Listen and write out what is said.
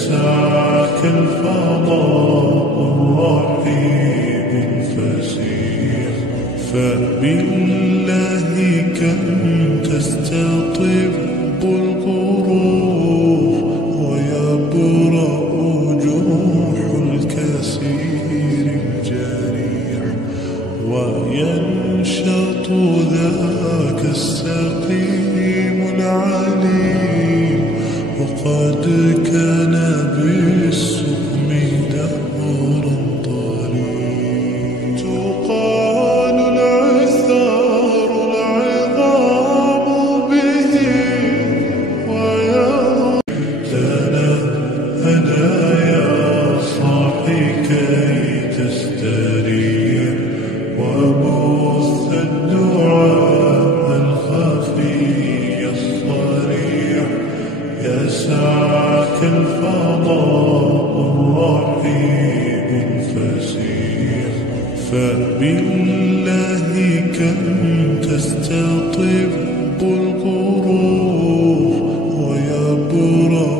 يسعك الفضاء الرحيب الفسيح. فبالله كم تستطب القروح ويبرأ جروح الكثير الجريح، وينشط ذاك السقيم العليم، وقد كان بالسقم دهرا طريق. تقال العثار العظام به ويتنهدى يا صاحي كي تستريح، وبث الدعاء الخفي الصريح. يسعك الفضاء الرحيب الفسيح. فبالله كم تستطب القروح ويبرأ